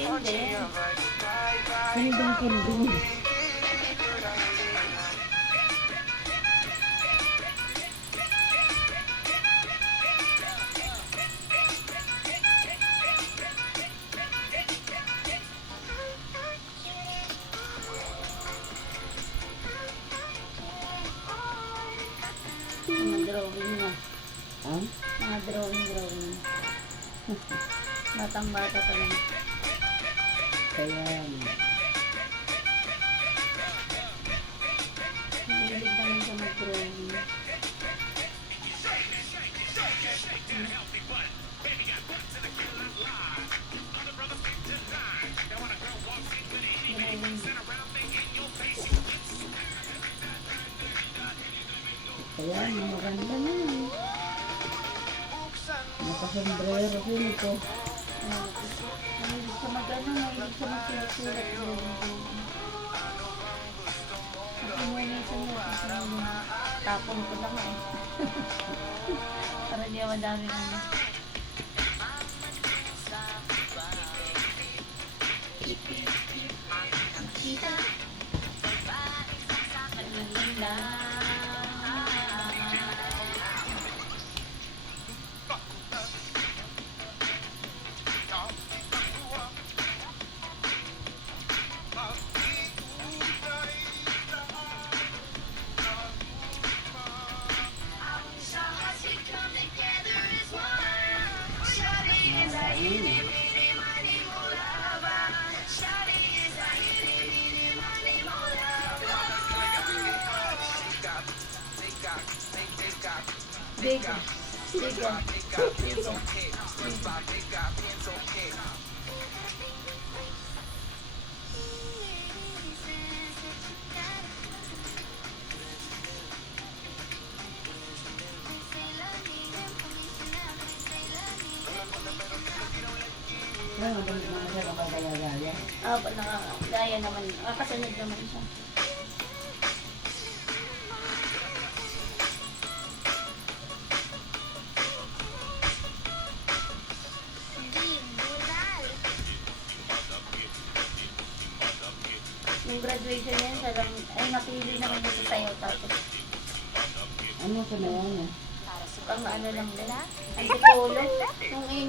Hindi. Kandong. Mga drawing na. Ha? Mga drawing. Batang-bata pa lang. Kaya, Hilig naman siya mag-drawing. maganda na yun. Nakasombrero ko nito. Mahilig siya mag-ano, mahilig siya magsulat-sulat. Nakimunisan niya kasi tapon ko lang eh. Para di madami ano. Kita. Maganda. Bigo. Gaya naman. Kasunod naman siya. Yung graduation niya, siya lang, ay napili naman niya sa sayo tapos. Ano ka na yan? Pang ano lang nila. Antipolo. Yung